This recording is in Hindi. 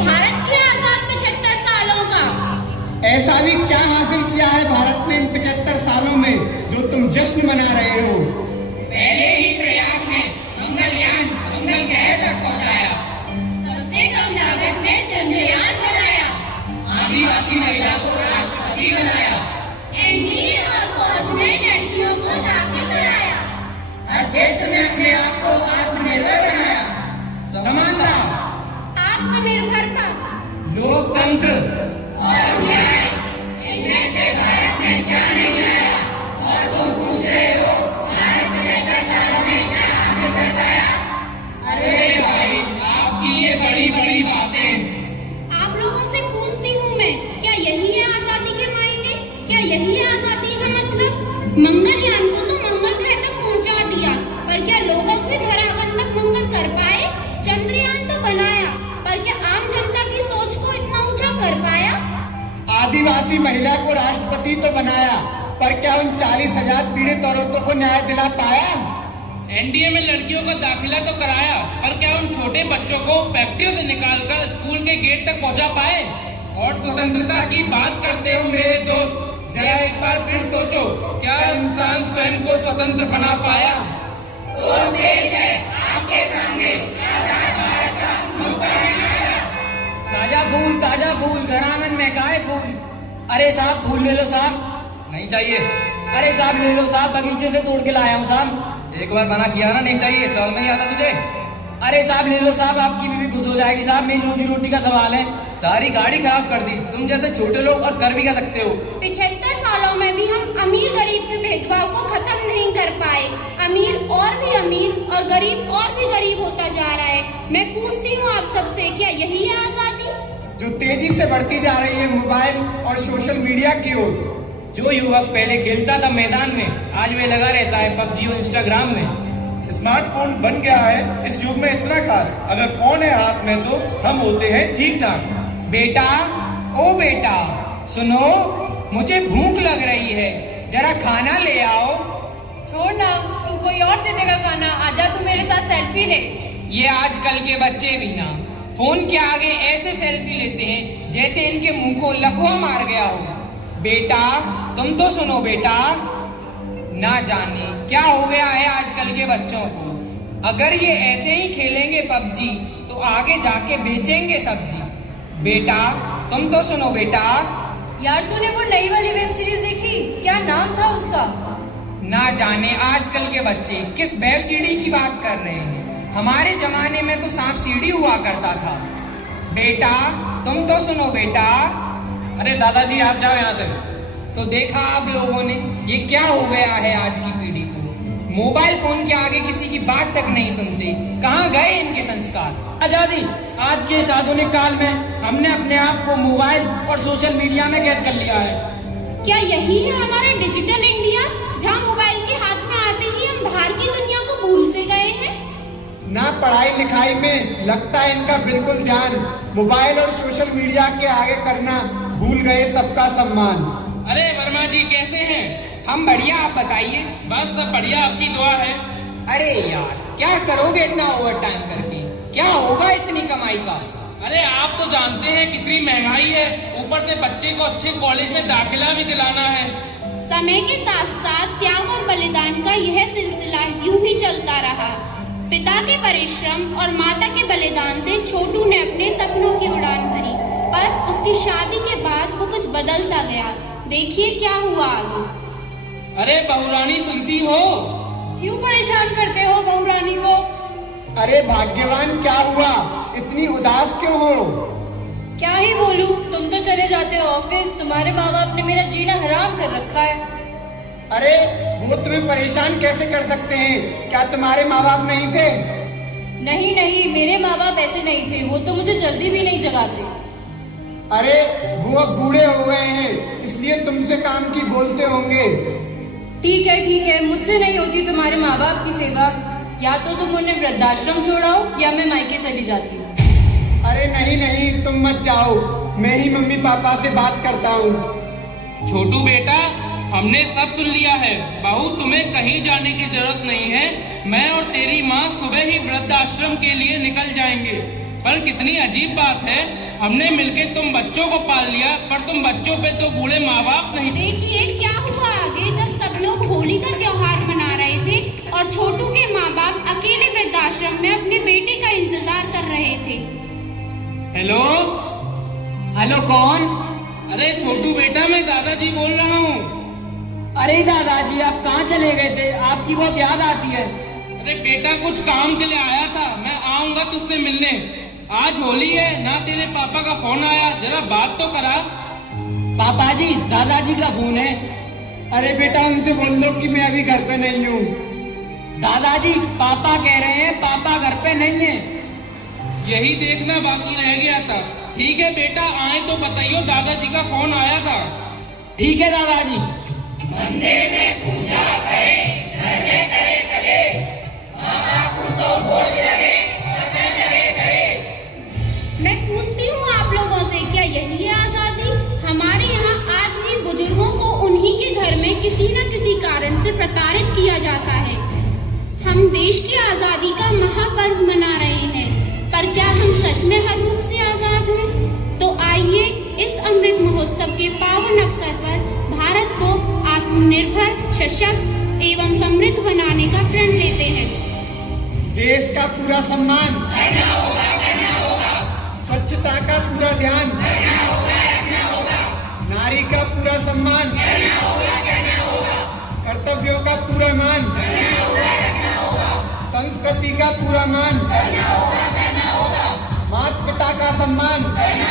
भारत के आजाद 75 सालों का। ऐसा भी क्या हासिल किया है भारत ने इन 75 सालों में जो तुम जश्न मना रहे हो? पहले ही प्रयास है मंगलयान मंगल ग्रह तक पहुंचाया, सबसे कम लागत में चंद्रयान बनाया, आदिवासी महिला को राष्ट्रपति बनाया, एनडीए और फौज में लड़कियों को दाखिल कराया, हर क्षेत्र में अपने आप को आत्मनिर्भर बनाया, समानता, आत्मनिर्भरता, लोकतंत्र और न्याय, इनमें से भारत में क्या नहीं आया? और तुम पूछ रहे हो भारत 75 सालों में क्या हासिल कर पाया? अरे भाई, आपकी ये बड़ी बड़ी बातें। आप लोगों से पूछती हूँ मैं, क्या यही है आजादी के मायने? क्या यही है आजादी का मतलब? मंगलयान को तो मंगल ग्रह तक पहुंचा दिया, पर क्या लोग अपने धरातल तक मंगल कर पाए? चंद्रयान तो बनाया, पर क्या आम जनता की सोच को इतना ऊंचा कर पाया? आदिवासी महिला को राष्ट्रपति तो बनाया, पर क्या उन 40,000 पीड़ित औरतों को न्याय दिला पाया? एनडीए में लड़कियों का दाखिला तो कराया, पर क्या उन छोटे बच्चों को फैक्ट्रियों से निकालकर स्कूल के गेट तक पहुंचा पाए? और स्वतंत्रता की बात करते हो मेरे दोस्त, जरा एक बार फिर सोचो, क्या इंसान स्वयं को स्वतंत्र बना पाया? तो पेश है आपके सामने आजाद भारत का नौका नारा। ताजा फूल घर आंगन में गाय फूल। अरे साहब फूल ले लो साहब। नहीं चाहिए। अरे साहब ले लो साहब, बगीचे से तोड़ के लाया हूँ साहब। एक बार मना किया ना, नहीं चाहिए, समझ में नहीं आता तुझे? अरे साहब ले लो साहब, आपकी बीवी खुश हो जाएगी साहब, मेरी रोजी रोटी का सवाल है। सारी गाड़ी खराब कर दी। तुम जैसे छोटे लोग और कर भी क्या सकते हो? 75 सालों में भी हम अमीर गरीब के भेदभाव को खत्म नहीं कर पाए। अमीर और भी अमीर और गरीब और भी गरीब होता जा रहा है। मैं पूछती हूँ आप सबसे, क्या यही है आजादी? जो तेजी से बढ़ती जा रही है मोबाइल और सोशल मीडिया की ओर। जो युवक पहले खेलता था मैदान में, आज वे लगा रहता है पबजी और इंस्टाग्राम में। स्मार्टफोन बन गया है इस युग में इतना खास, अगर फोन है हाथ में तो हम होते हैं ठीक ठाक। बेटा, ओ बेटा, सुनो, मुझे भूख लग रही है, जरा खाना ले आओ। छोड़ ना, तू कोई और दे देगा खाना। आजा तू मेरे साथ सेल्फी ले। ये आजकल के बच्चे भी ना फोन के आगे ऐसे सेल्फी लेते हैं जैसे इनके मुंह को लकवा मार गया हो। बेटा, तुम तो सुनो बेटा, ना जाने क्या हो गया है आजकल के बच्चों को। अगर ये ऐसे ही खेलेंगे पबजी तो आगे जाके बेचेंगे सब्जी। बेटा, तुम तो सुनो बेटा। यार तूने वो नई वाली वेब सीरीज देखी? क्या नाम था उसका? ना जाने आजकल के बच्चे किस वेब सीडी की बात कर रहे हैं। हमारे जमाने में तो सांप सीढ़ी हुआ करता था। बेटा, तुम तो सुनो बेटा। अरे दादाजी आप जाओ यहाँ से। तो देखा आप लोगों ने, ये क्या हो गया है आज की पीढ़ी को। मोबाइल फोन के आगे किसी की बात तक नहीं सुनते। कहाँ गए इनके संस्कार? आजादी, आज के इस आधुनिक काल में हमने अपने आप को मोबाइल और सोशल मीडिया में कैद कर लिया है। क्या यही है हमारा डिजिटल इंडिया, जहाँ मोबाइल के हाथ में आते ही हम बाहर की दुनिया को भूल से गए हैं? ना पढ़ाई लिखाई में लगता है इनका बिल्कुल ध्यान, मोबाइल और सोशल मीडिया के आगे करना भूल गए सबका सम्मान। अरे वर्मा जी कैसे हैं? हम बढ़िया, आप बताइए। बस सब बढ़िया, आपकी दुआ है। अरे यार, क्या करोगे इतना ओवर टाइम करके? क्या होगा इतनी कमाई का? अरे आप तो जानते हैं कितनी महंगाई है, ऊपर से बच्चे को अच्छे कॉलेज में दाखिला भी दिलाना है। समय के साथ साथ त्याग और बलिदान का यह सिलसिला यूं ही चलता रहा। पिता के परिश्रम और माता के बलिदान से छोटू ने अपने सपनों की उड़ान भरी, पर उसकी शादी के बाद वो कुछ बदल सा गया। देखिए क्या हुआ आगे। अरे बहुरानी सुनती हो? क्यों परेशान करते हो बहू रानी को? अरे भाग्यवान क्या हुआ, इतनी उदास क्यों हो? क्या ही बोलूं, तुम तो चले जाते हो ऑफिस, तुम्हारे माँ बाप ने मेरा जीना हराम कर रखा है। अरे वो तुम्हें परेशान कैसे कर सकते हैं? क्या तुम्हारे माँ बाप नहीं थे? नहीं, मेरे माँ बाप ऐसे नहीं थे, वो तो मुझे जल्दी भी नहीं जगाते। अरे वो अब बूढ़े हो गए हैं, इसलिए तुमसे काम की बोलते होंगे। ठीक है, मुझसे नहीं होती तुम्हारे माँ बाप की सेवा। या तो तुम उन्हें वृद्धाश्रम छोड़ाओ या मैं मायके चली जाती हूँ। अरे नहीं, तुम मत जाओ, मैं ही मम्मी पापा से बात करता हूँ। छोटू बेटा, हमने सब सुन लिया है। बहू, तुम्हें कहीं जाने की जरूरत नहीं है। मैं और तेरी माँ सुबह ही वृद्धाश्रम के लिए निकल जाएंगे। पर कितनी अजीब बात है, हमने मिलकर तुम बच्चों को पाल लिया, पर तुम बच्चों पे तो बूढ़े माँ बाप नहीं। देखिए क्या हुआ आगे, जब सब लोग होली का त्योहार मना रहे थे और छोटू के माँ बाप अकेले वृद्धाश्रम में अपने बेटे का इंतजार कर रहे थे। हेलो हेलो कौन? अरे छोटू बेटा, मैं दादाजी बोल रहा हूँ। अरे दादाजी आप कहाँ चले गए थे? आपकी बहुत याद आती है। अरे बेटा, कुछ काम के लिए आया था, मैं आऊंगा तुझसे मिलने। आज होली है ना, तेरे पापा का फोन आया, जरा बात तो करा। पापा जी, दादाजी का फोन है। अरे बेटा उनसे बोल लो कि मैं अभी घर पे नहीं हूँ। दादाजी पापा कह रहे हैं पापा घर पे नहीं है। यही देखना बाकी रह गया था। ठीक है बेटा, आए तो बताइयो, दादाजी का फोन आया था। ठीक है दादाजी। मंदिर में पूजा करे, घर में करे कलेश, माँ बाप को बोझ लगे, पता लगे गणेश। मैं पूछती हूँ आप लोगों से, क्या यही है आजादी? हमारे यहाँ आज भी बुजुर्गों को उन्हीं के घर में किसी न किसी कारण से प्रताड़ित किया जाता है। हम देश की आजादी का महापर्व मना रहे हैं, पर क्या हम सच में हर रूप से आजाद हैं? तो आइए इस अमृत महोत्सव के पावन अवसर पर भारत को आत्मनिर्भर, सशक्त एवं समृद्ध बनाने का प्रण लेते हैं। देश का पूरा सम्मान, करना होगा, स्वच्छता का पूरा ध्यान, करना होगा, नारी का पूरा सम्मान, करना होगा, कर्तव्यों का पूरा मान, करना होगा, संस्कृति का पूरा मान, करना होगा, माता पिता का सम्मान, करना